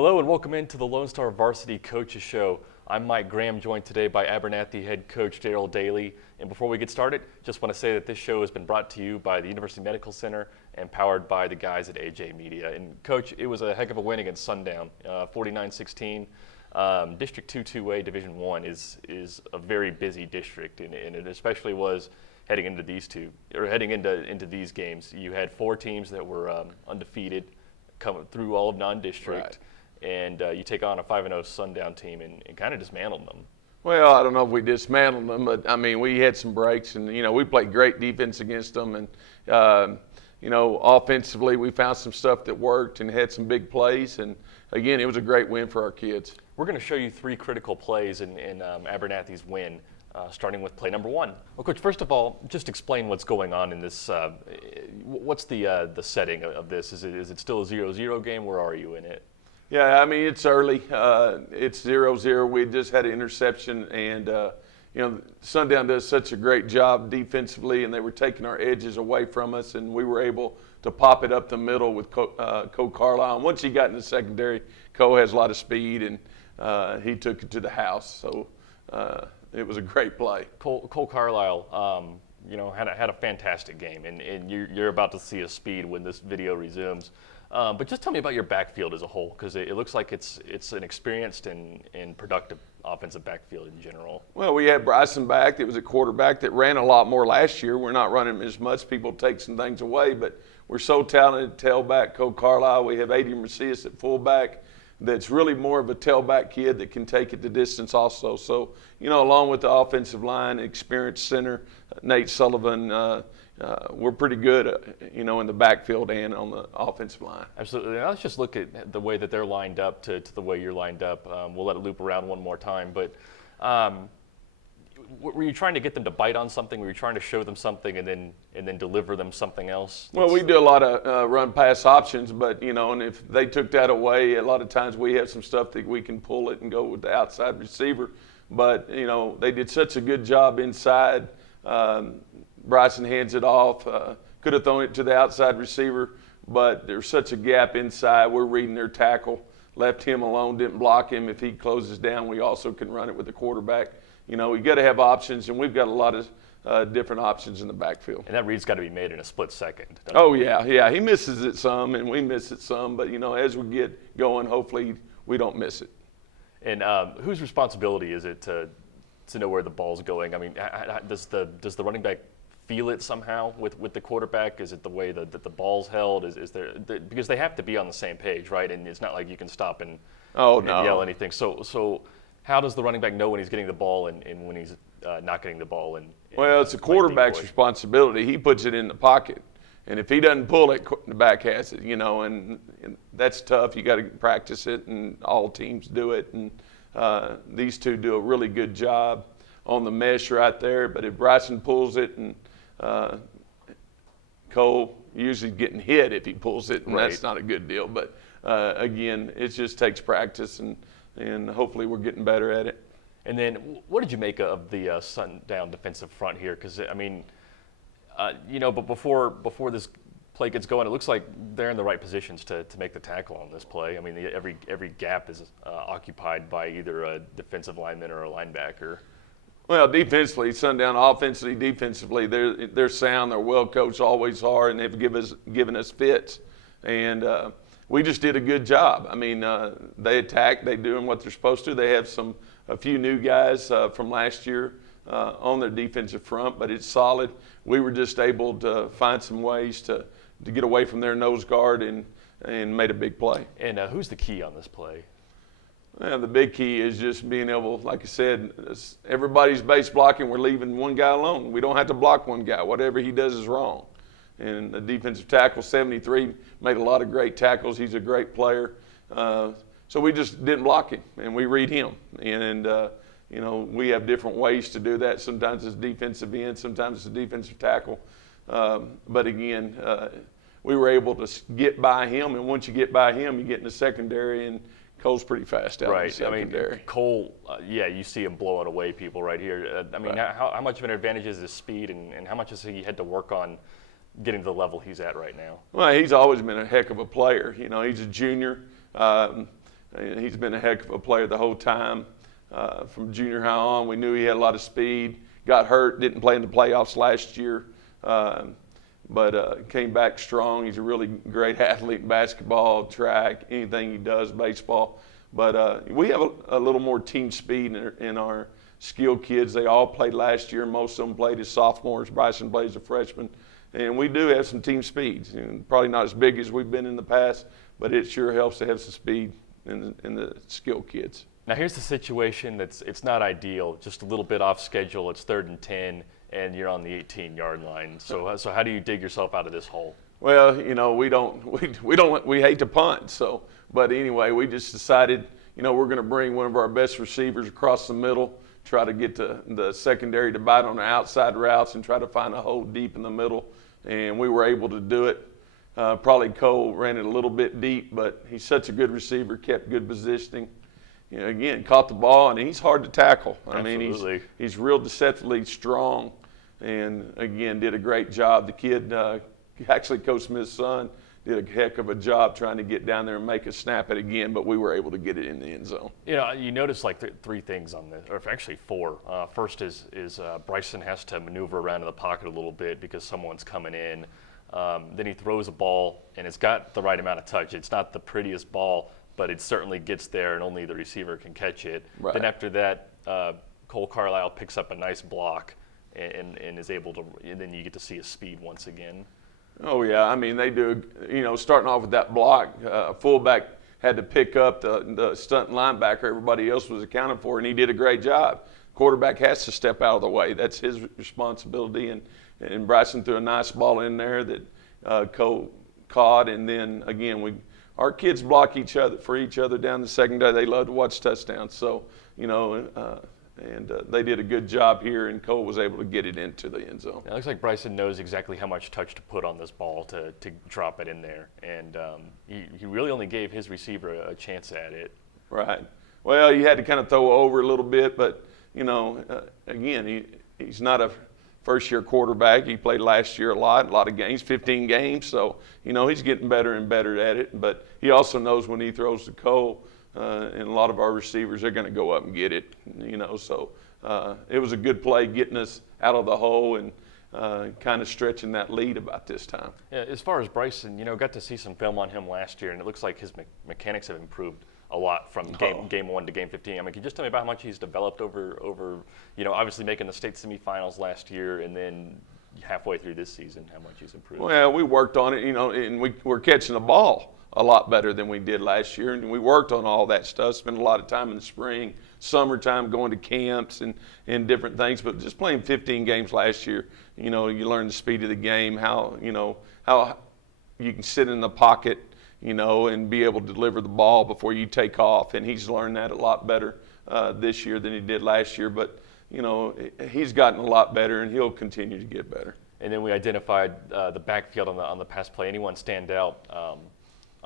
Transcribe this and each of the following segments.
Hello and welcome into the Lone Star Varsity Coaches Show. I'm Mike Graham, joined today by Abernathy head coach Darrell Daily. And before we get started, just want to say that this show has been brought to you by the University Medical Center and powered by the guys at AJ Media. And Coach, it was a heck of a win against Sundown, 49-16. District 2-2A Division 1 is a very busy district, and it especially was heading into these games. You had four teams that were undefeated coming through all of non-district. Right. And you take on a 5-0 Sundown team and kind of dismantled them. Well, I don't know if we dismantled them, but I mean, we had some breaks, and we played great defense against them, and offensively we found some stuff that worked and had some big plays, and again, it was a great win for our kids. We're going to show you three critical plays in Abernathy's win, starting with play number one. Well, Coach, first of all, just explain what's going on in this. What's the setting of this? Is it still a 0-0 game? Where are you in it? Yeah, I mean, it's early. It's 0-0. We just had an interception, and Sundown does such a great job defensively, and they were taking our edges away from us, and we were able to pop it up the middle with Cole Carlisle. And once he got in the secondary, Cole has a lot of speed, and he took it to the house. So it was a great play. Cole Carlisle, had a fantastic game, and you're about to see his speed when this video resumes. But just tell me about your backfield as a whole, because it looks like it's an experienced and productive offensive backfield in general. Well, we had Bryson back. That was a quarterback that ran a lot more last year. We're not running as much. People take some things away, but we're so talented. Tailback, Cole Carlisle. We have Adrian Macias at fullback. That's really more of a tailback kid that can take it the distance also. So, along with the offensive line, experienced center, Nate Sullivan, we're pretty good, in the backfield and on the offensive line. Absolutely. Now let's just look at the way that they're lined up to the way you're lined up. We'll let it loop around one more time. But were you trying to get them to bite on something? Were you trying to show them something and then deliver them something else? Well, we do a lot of run-pass options, but, and if they took that away, a lot of times we have some stuff that we can pull it and go with the outside receiver. But, they did such a good job inside. Bryson hands it off. Could have thrown it to the outside receiver, but there's such a gap inside. We're reading their tackle. Left him alone, didn't block him. If he closes down, we also can run it with the quarterback. We got to have options, and we've got a lot of different options in the backfield. And that read's got to be made in a split second. Oh, yeah. He misses it some, and we miss it some. But, as we get going, hopefully we don't miss it. And whose responsibility is it to know where the ball's going? I mean, does the running back feel it somehow with the quarterback? Is it the way that the ball's held? Is there because they have to be on the same page, right? And it's not like you can stop and yell anything. So how does the running back know when he's getting the ball and when he's not getting the ball? Well, it's the quarterback's responsibility. He puts it in the pocket, and if he doesn't pull it, the back has it. And that's tough. You got to practice it, and all teams do it. And these two do a really good job on the mesh right there. But if Bryson pulls it and Cole usually getting hit if he pulls it, and right. That's not a good deal. But again, it just takes practice, and hopefully we're getting better at it. And then, what did you make of the Sundown defensive front here? Because I mean, but before this play gets going, it looks like they're in the right positions to make the tackle on this play. I mean, every gap is occupied by either a defensive lineman or a linebacker. Well, defensively, Sundown, offensively, defensively, they're sound, they're well coached, always are, and they've given us fits. And we just did a good job. I mean, they attack, they're doing what they're supposed to. They have a few new guys from last year on their defensive front, but it's solid. We were just able to find some ways to get away from their nose guard and made a big play. And who's the key on this play? Well, the big key is just being able, like I said, everybody's base blocking. We're leaving one guy alone. We don't have to block one guy. Whatever he does is wrong. And the defensive tackle, 73, made a lot of great tackles. He's a great player. So we just didn't block him, and we read him. And we have different ways to do that. Sometimes it's defensive end, sometimes it's a defensive tackle. But again, we were able to get by him, and once you get by him, you get in the secondary, and Cole's pretty fast out in the secondary. I mean, Cole, you see him blowing away people right here. How much of an advantage is his speed, and how much has he had to work on getting to the level he's at right now? Well, he's always been a heck of a player. He's a junior. And he's been a heck of a player the whole time. From junior high on, we knew he had a lot of speed. Got hurt, didn't play in the playoffs last year, but came back strong. He's a really great athlete in basketball, track, anything he does, baseball. But we have a little more team speed in our skilled kids. They all played last year. Most of them played as sophomores. Bryson plays as a freshman. And we do have some team speeds. Probably not as big as we've been in the past, but it sure helps to have some speed in the skilled kids. Now here's the situation it's not ideal, just a little bit off schedule. It's 3rd and 10, and you're on the 18-yard line. So how do you dig yourself out of this hole? Well, we hate to punt. So, but anyway, we just decided, we're going to bring one of our best receivers across the middle, try to get to the secondary to bite on the outside routes and try to find a hole deep in the middle. And we were able to do it. Probably Cole ran it a little bit deep, but he's such a good receiver, kept good positioning. Again, caught the ball, and he's hard to tackle. Absolutely. I mean, he's real deceptively strong, and again, did a great job. The kid, actually Coach Smith's son, did a heck of a job trying to get down there and make a snap it again, but we were able to get it in the end zone. You notice like three things on this, or actually four. First is Bryson has to maneuver around in the pocket a little bit because someone's coming in. Then he throws a ball, and it's got the right amount of touch. It's not the prettiest ball, but it certainly gets there, and only the receiver can catch it. Right. Then after that, Cole Carlisle picks up a nice block and is able to, and then you get to see his speed once again. Oh, yeah. I mean, they do, starting off with that block, fullback had to pick up the stunt linebacker everybody else was accounted for, and he did a great job. Quarterback has to step out of the way. That's his responsibility, and Bryson threw a nice ball in there that Cole caught, and then, again, our kids block each other down the secondary. They love to watch touchdowns. So, they did a good job here, and Cole was able to get it into the end zone. It looks like Bryson knows exactly how much touch to put on this ball to drop it in there. And he really only gave his receiver a chance at it. Right. Well, you had to kind of throw over a little bit, but, again, he's not a first-year quarterback. He played last year a lot of games, 15 games. So, he's getting better and better at it. But he also knows when he throws to Cole, and a lot of our receivers are going to go up and get it, So it was a good play getting us out of the hole and kind of stretching that lead about this time. Yeah, as far as Bryson, got to see some film on him last year, and it looks like his mechanics have improved a lot from game 1 to game 15. I mean, can you just tell me about how much he's developed over obviously making the state semifinals last year, and then halfway through this season, how much he's improved? Well, we worked on it, and we're catching the ball a lot better than we did last year, and we worked on all that stuff. Spent a lot of time in the spring, summertime, going to camps and different things. But just playing 15 games last year, you learn the speed of the game, how you can sit in the pocket, and be able to deliver the ball before you take off. And he's learned that a lot better this year than he did last year. But, he's gotten a lot better, and he'll continue to get better. And then we identified the backfield on the pass play. Anyone stand out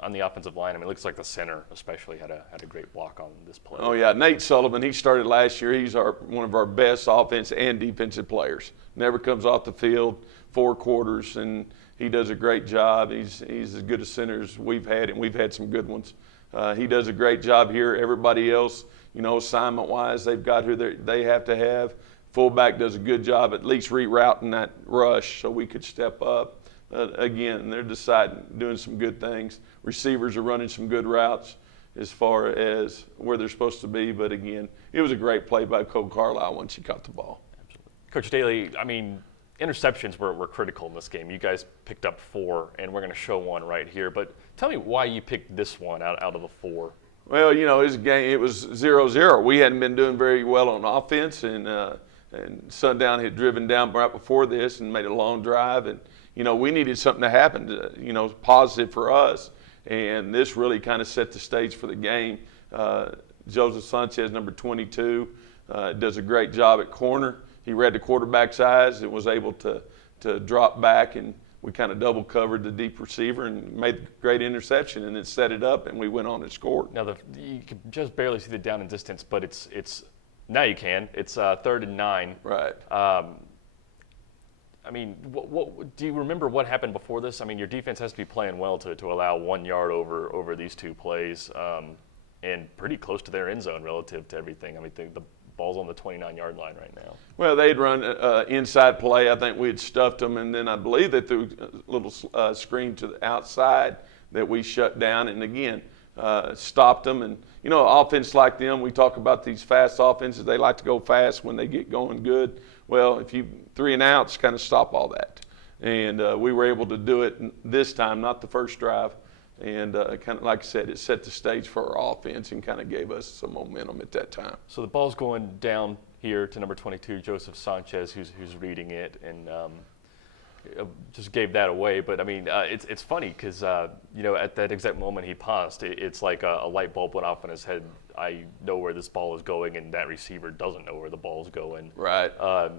on the offensive line? I mean, it looks like the center especially had a great block on this play. Oh, yeah. Nate Sullivan, he started last year. He's one of our best offense and defensive players. Never comes off the field 4 quarters, and he does a great job. He's as good a center as we've had, and we've had some good ones. He does a great job here. Everybody else, assignment-wise, they've got who they have to have. Fullback does a good job at least rerouting that rush so we could step up. Again, they're doing some good things. Receivers are running some good routes as far as where they're supposed to be. But again, it was a great play by Cole Carlisle once he caught the ball. Absolutely. Coach Daily, I mean, interceptions were critical in this game. You guys picked up 4, and we're going to show one right here. But tell me why you picked this one out of the 4. Well, his game, it was 0-0. We hadn't been doing very well on offense, and Sundown had driven down right before this and made a long drive, and we needed something to happen, positive for us, and this really kind of set the stage for the game. Joseph Sanchez, number 22, does a great job at corner. He read the quarterback's eyes and was able to drop back, and we kind of double covered the deep receiver and made a great interception, and it set it up, and we went on and scored. Now, you can just barely see the down and distance, but it's now you can. It's 3rd and 9. Right. I mean, what do you remember what happened before this? I mean, your defense has to be playing well to allow 1 yard over these 2 plays. and pretty close to their end zone relative to everything. I mean, the ball's on the 29-yard line right now. Well, they'd run inside play. I think we had stuffed them, and then I believe they threw a little screen to the outside that we shut down, and again, stopped them. And, offense like them, we talk about these fast offenses. They like to go fast when they get going good. Well, if you 3 and outs, kind of stop all that. And we were able to do it this time, not the first drive. And kind of like I said, it set the stage for our offense and kind of gave us some momentum at that time. So the ball's going down here to number 22, Joseph Sanchez, who's reading it, and just gave that away. But I mean, it's funny because at that exact moment he paused, it's like a light bulb went off in his head. I know where this ball is going, and that receiver doesn't know where the ball is going. Right. I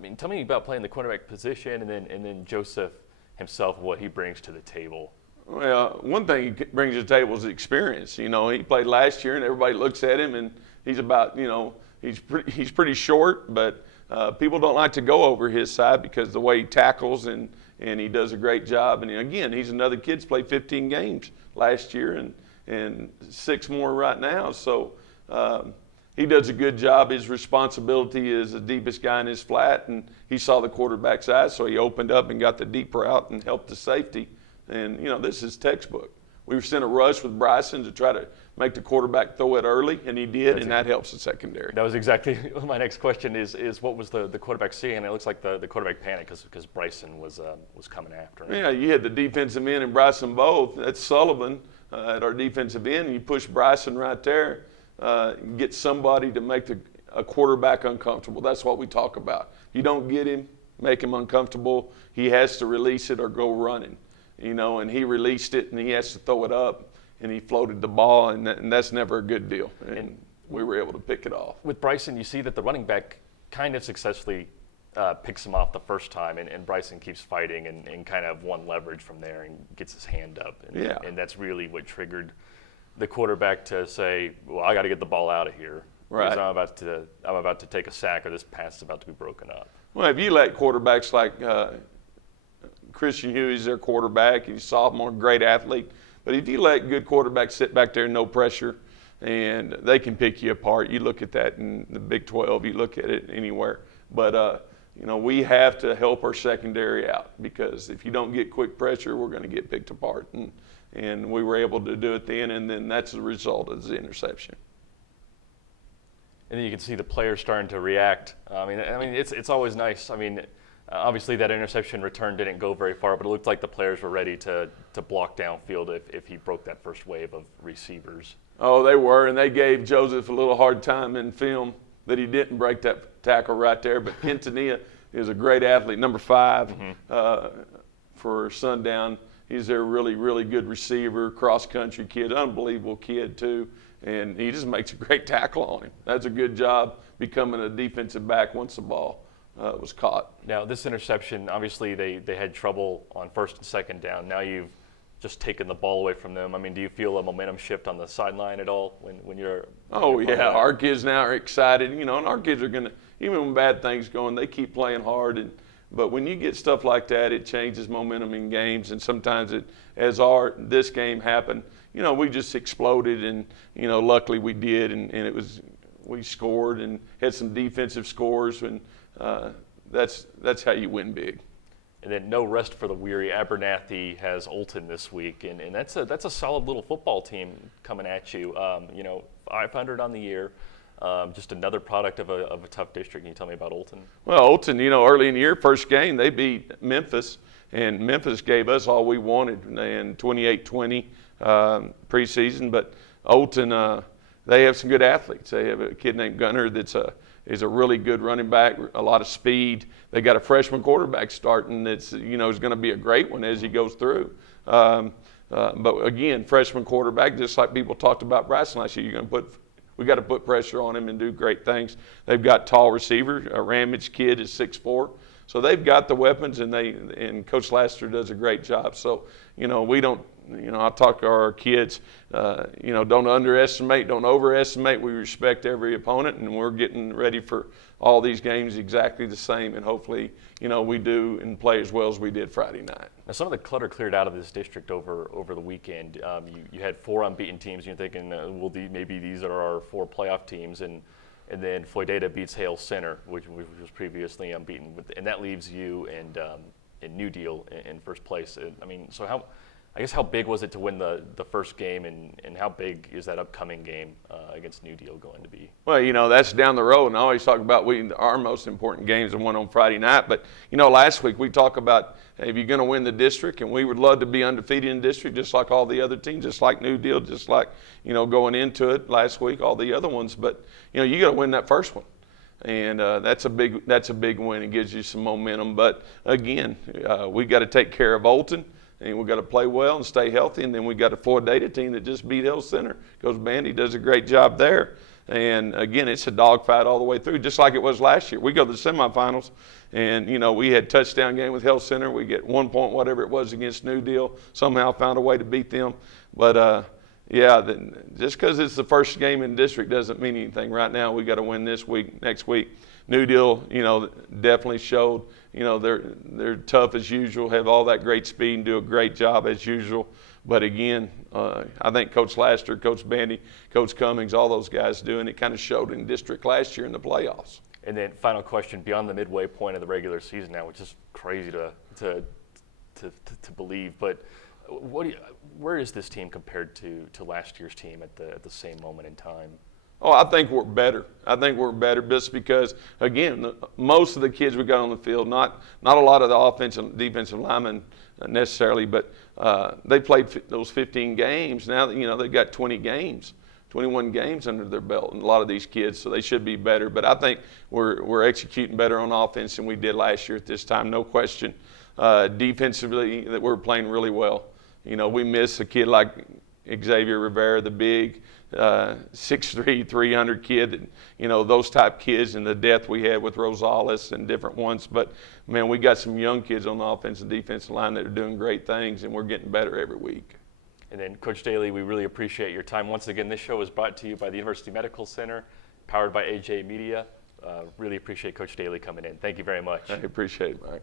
mean, tell me about playing the quarterback position, and then Joseph himself, what he brings to the table. Well, one thing he brings to the table is experience. He played last year, and everybody looks at him, and he's about, he's pretty short, but people don't like to go over his side because the way he tackles and he does a great job. And again, he's another kid's played 15 games last year and 6 more right now. So he does a good job. His responsibility is the deepest guy in his flat, and he saw the quarterback's eyes, so he opened up and got the deep route and helped the safety. And, this is textbook. We were sent a rush with Bryson to try to make the quarterback throw it early, and he did, and that helps the secondary. That was exactly my next question is what was the quarterback seeing? And it looks like the quarterback panicked because Bryson was coming after him. Yeah, you had the defensive end and Bryson both. That's Sullivan at our defensive end, and you push Bryson right there. Get somebody to make a quarterback uncomfortable. That's what we talk about. You don't get him, make him uncomfortable. He has to release it or go running, and he released it, and he has to throw it up, and he floated the ball, and that's never a good deal. And we were able to pick it off. With Bryson, you see that the running back kind of successfully picks him off the first time, and Bryson keeps fighting and kind of won leverage from there and gets his hand up. And that's really what triggered the quarterback to say, well, I got to get the ball out of here. Right. Because I'm about to take a sack, or this pass is about to be broken up. Well, if you let quarterbacks like Christian Huey's their quarterback, he's a sophomore, great athlete. But if you let good quarterbacks sit back there, no pressure, and they can pick you apart. You look at that in the Big 12. You look at it anywhere. But, we have to help our secondary out because if you don't get quick pressure, we're going to get picked apart. And we were able to do it then, and then that's the result of the interception. And then you can see the players starting to react. I mean, it's always nice. I mean, obviously that interception return didn't go very far, but it looked like the players were ready to block downfield if he broke that first wave of receivers. Oh, they were, and they gave Joseph a little hard time in film that he didn't break that tackle right there. But Quintanilla is a great athlete, number 5 for Sundown. He's a really, really good receiver, cross-country kid, unbelievable kid too, and he just makes a great tackle on him. That's a good job becoming a defensive back once the ball was caught. Now, this interception, obviously they had trouble on first and second down. Now you've just taken the ball away from them. I mean, do you feel a momentum shift on the sideline at all when you're Oh, yeah, our kids now are excited, and our kids are going to, even when bad things going, they keep playing hard. But when you get stuff like that, it changes momentum in games, and sometimes this game happened, we just exploded, and luckily we did, and we scored and had some defensive scores, and that's how you win big. And then no rest for the weary. Abernathy has Olton this week, and that's a solid little football team coming at you. 500 on the year. Just another product of a tough district. Can you tell me about Olton? Well, Olton, early in the year, first game, they beat Memphis, and Memphis gave us all we wanted in 28-20 preseason. But Olton, they have some good athletes. They have a kid named Gunner is a really good running back, a lot of speed. They got a freshman quarterback starting that's is going to be a great one as he goes through. But again, freshman quarterback, just like people talked about Bryson last year, we got to put pressure on him and do great things. They've got tall receiver. A Ramage kid is 6'4", So they've got the weapons, and Coach Laster does a great job. So, we don't, I talk to our kids, don't underestimate, don't overestimate. We respect every opponent, and we're getting ready for all these games exactly the same, and hopefully, we do and play as well as we did Friday night. Now, some of the clutter cleared out of this district over the weekend. You had 4 unbeaten teams. You're thinking, maybe these are our 4 playoff teams, and then Floydada beats Hale Center, which was previously unbeaten, and that leaves you and New Deal in first place. So how big was it to win the first game, and how big is that upcoming game against New Deal going to be? Well, that's down the road, and I always talk about our most important games are one on Friday night. But, last week we talked about, hey, if you're going to win the district, and we would love to be undefeated in the district just like all the other teams, just like New Deal, just like, going into it last week, all the other ones. But, you got to win that first one. And that's a big win. It gives you some momentum. But, again, we got to take care of Olton. And we've got to play well and stay healthy. And then we got a Floydada team that just beat Hill Center. Coach Bandy does a great job there. And, again, it's a dogfight all the way through, just like it was last year. We go to the semifinals, and, we had touchdown game with Hill Center. We get 1 point, whatever it was, against New Deal. Somehow found a way to beat them. But, just because it's the first game in district doesn't mean anything. Right now, we got to win this week, next week. New Deal, definitely showed, they're tough as usual, have all that great speed and do a great job as usual. But again, I think Coach Laster, Coach Bandy, Coach Cummings, all those guys do, and it kind of showed in district last year in the playoffs. And then final question, beyond the midway point of the regular season now, which is crazy to believe, but where is this team compared to last year's team at the same moment in time? Oh, I think we're better. I think we're better just because, again, most of the kids we got on the field, not a lot of the offensive and defensive linemen necessarily, but they played those 15 games. Now, they've got 21 games under their belt, and a lot of these kids, so they should be better. But I think we're executing better on offense than we did last year at this time, no question. Defensively, that we're playing really well. We miss a kid like Xavier Rivera, the big 6'3", 300 kid, those type kids, and the depth we had with Rosales and different ones. But, man, we got some young kids on the offensive and defensive line that are doing great things, and we're getting better every week. And then, Coach Daly, we really appreciate your time. Once again, this show is brought to you by the University Medical Center, powered by AJ Media. Really appreciate Coach Daly coming in. Thank you very much. I appreciate it, Mike.